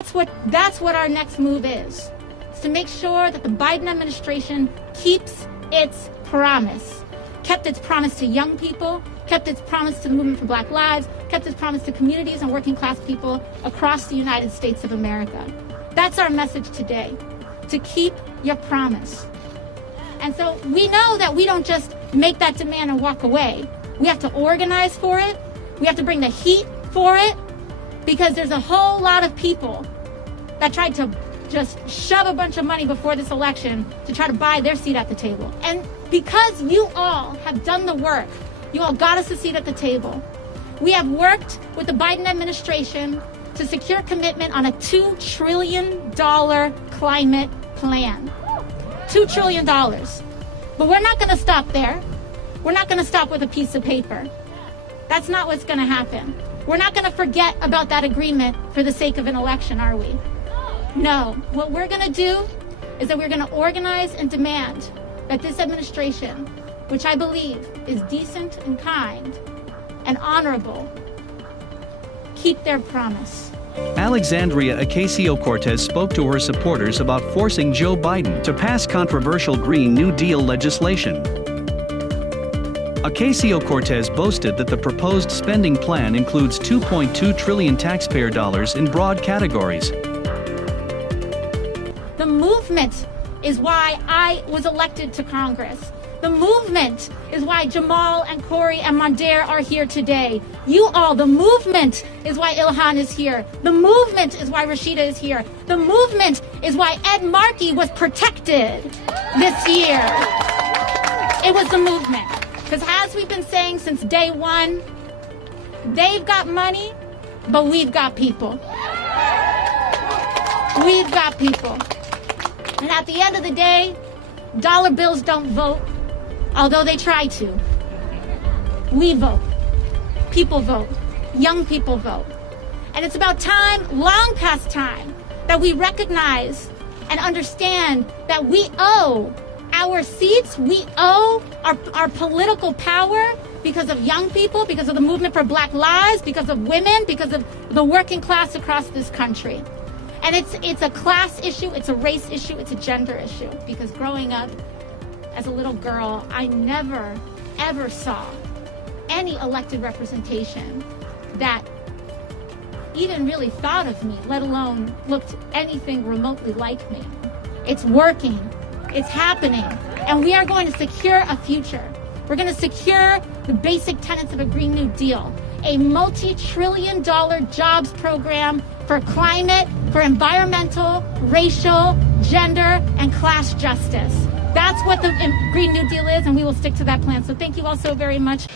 That's what our next move is to make sure that the Biden administration keeps its promise. Kept its promise to young people, kept its promise to the movement for Black Lives, kept its promise to communities and working class people across the United States of America. That's our message today, to keep your promise. And so we know that we don't just make that demand and walk away. We have to organize for it. We have to bring the heat for it, because there's a whole lot of people that tried to just shove a bunch of money before this election to try to buy their seat at the table. And because you all have done the work, you all got us a seat at the table. We have worked with the Biden administration to secure commitment on a $2 trillion climate plan. $2 trillion. But we're not going to stop there. We're not going to stop with a piece of paper. That's not what's going to happen. We're not going to forget about that agreement for the sake of an election, are we? No. What we're going to do is that we're going to organize and demand that this administration, which I believe is decent and kind and honorable, keep their promise. Alexandria Ocasio-Cortez spoke to her supporters about forcing Joe Biden to pass controversial Green New Deal legislation. Ocasio-Cortez boasted that the proposed spending plan includes $2.2 trillion taxpayer dollars in broad categories. The movement is why I was elected to Congress. The movement is why Jamal and Corey and Mondaire are here today. You all, the movement is why Ilhan is here. The movement is why Rashida is here. The movement is why Ed Markey was protected this year. It was the movement. Because as we've been saying since day one, they've got money, but we've got people. We've got people. And at the end of the day, dollar bills don't vote, although they try to. We vote. People vote. Young people vote. And it's about time, long past time, that we recognize and understand that we owe our seats, we owe our political power because of young people, because of the movement for Black Lives, because of women, because of the working class across this country. And it's a class issue, it's a race issue, it's a gender issue. Because growing up as a little girl, I never, ever saw any elected representation that even really thought of me, let alone looked anything remotely like me. It's working. It's happening, and we are going to secure a future. We're going to secure the basic tenets of a Green New Deal, a multi-trillion-dollar jobs program for climate, for environmental, racial, gender, and class justice. That's what the Green New Deal is, and we will stick to that plan. So thank you all so very much.